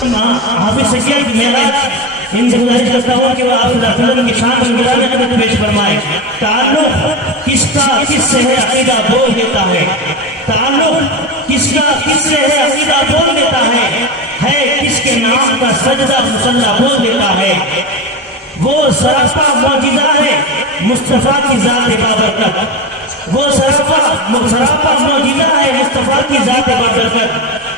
हाफिज सैयद मेराज इनसे गुजारिश करता हूँ कि वह आप की शान में गिराने नकद पेश फरमाए। ताल्लुक किसका किससे है अकीदा बोल देता है, ताल्लुक किसका किससे है अकीदा बोल देता है किसके नाम का सजदा मुसल्ला बोल देता है। वो सरापा मौजिज़ा है मुस्तफा की जात बाबरकत, वो सरापा मौजिज़ा है मुस्तफा की जात बाबरकत।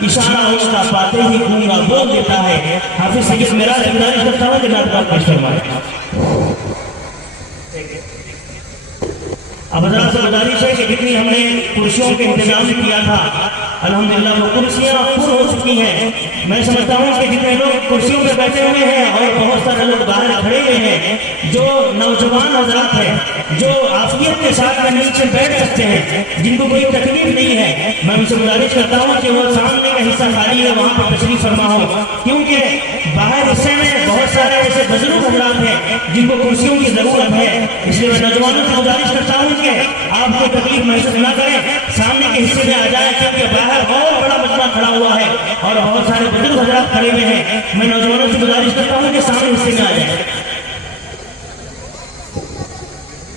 इशारा उसका पाते ही गूंगा बोल देता है। हाफिज सैयद मेराज गुजारिश करता हूँ कि नात पेश फरमाए। अब हज़रात से गुजारिश है कि जितनी हमने कुर्सियों के इंतजाम किया था अल्हम्दुलिल्लाह वो कुर्सियाँ पूर्ण हो चुकी हैं। मैं समझता हूँ कि जितने लोग कुर्सियों पे बैठे हुए हैं और बहुत सारे लोग बाहर खड़े हुए हैं, जो नौजवान हज़रात हैं जो आफियत के साथ में नीचे बैठ सकते हैं, जिनको कोई तकलीफ नहीं है, मैं उनसे गुजारिश करता हूँ कि वो सामने का हिस्सा खाली है वहाँ पर तशरीफ फरमा हो, क्योंकि बाहर हिस्से में बहुत सारे ऐसे बुजुर्ग हज़रात हैं जिनको कुर्सियों की जरूरत है। इसलिए मैं नौजवानों से गुजारिश करता हूँ कि आप कोई तकलीफ महसूस न करें, सामने के हिस्से में आ जाए, क्योंकि बाहर बहुत बड़ा मजमा खड़ा हुआ है और बहुत सारे बुजुर्ग हज़रात खड़े हुए हैं। मैं नौजवानों से गुजारिश करता हूँ कि सामने हिस्से में आ जाए।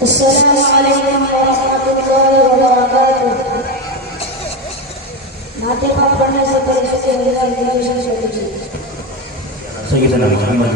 अस्सलामु अलैकुम वरहमतुल्लाहि वबरकातुह। नाते पाक पढ़ने से पहले सबसे गुजारिश कर दीजिए। सैयदना मुहम्मद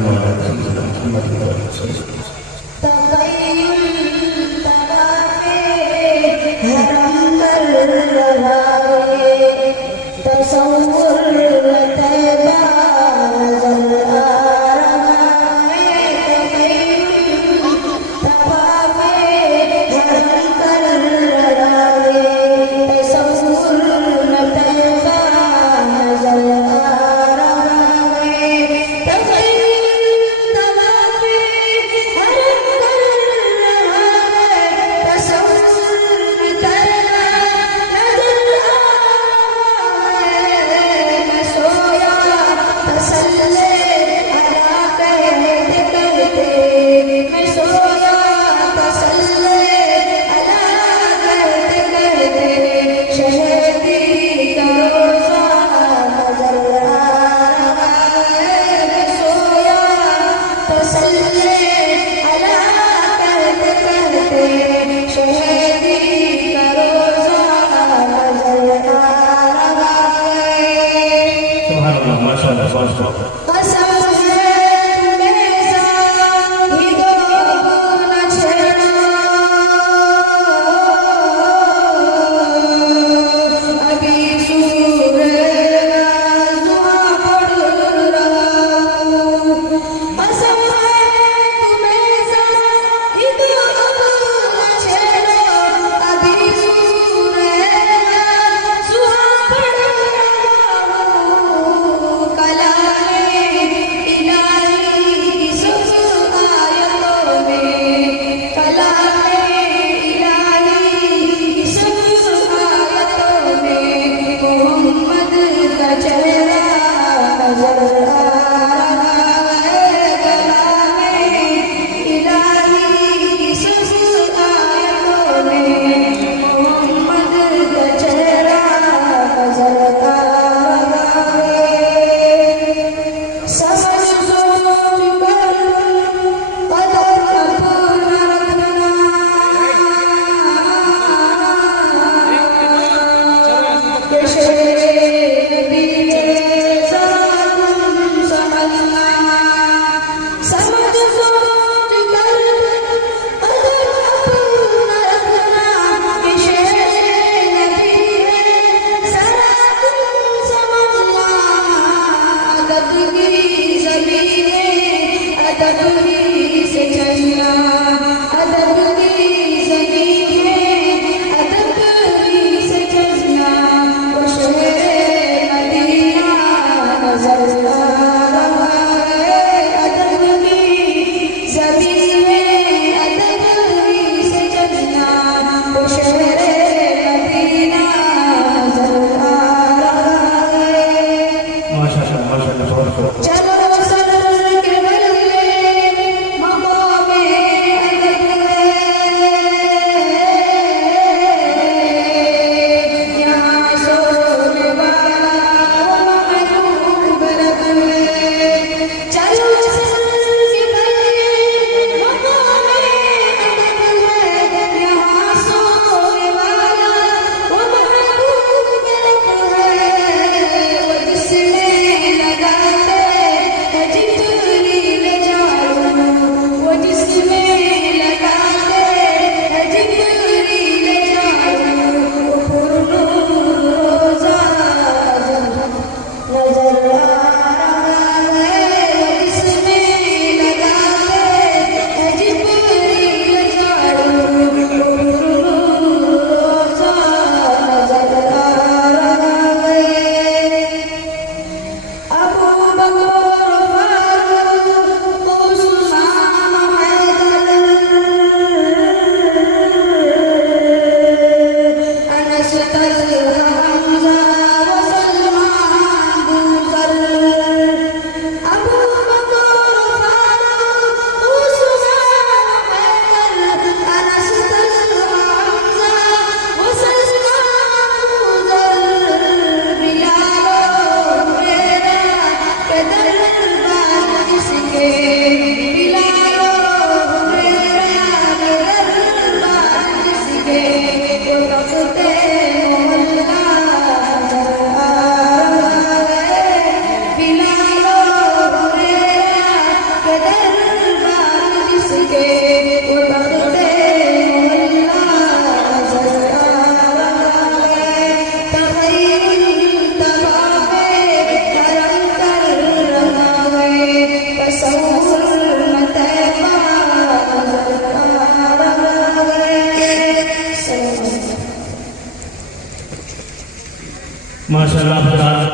माशाल्लाह हज़रात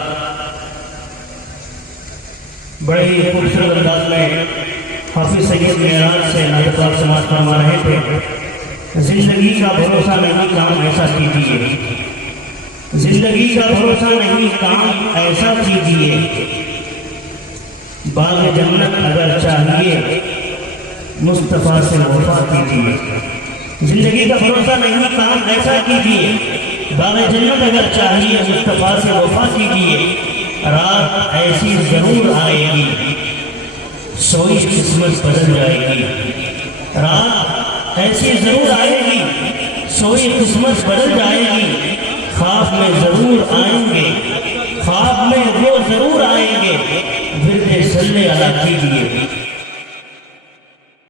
बड़े ही खूबसूरत अंदाज में हाफिज सैयद मेराज से नायब साहब समाज फरमा रहे थे, जिंदगी का भरोसा नहीं काम ऐसा कीजिए, जिंदगी का भरोसा नहीं काम ऐसा कीजिए, बाग जन्नत अगर चाहिए मुस्तफ़ा से वफा कीजिए। जिंदगी का भरोसा नहीं काम ऐसा कीजिए, बाग जन्नत अगर चाहिए मुस्तफ़ा से वफा कीजिए। रात ऐसी जरूर आएगी सोई किस्मत बदल जाएगी, रात ऐसी जरूर आएगी सोई किस्मत बदल जाएगी। ख्वाब में जरूर आएंगे, ख्वाब में वो जरूर आएंगे, विरदे सल्ले अला कीजिए।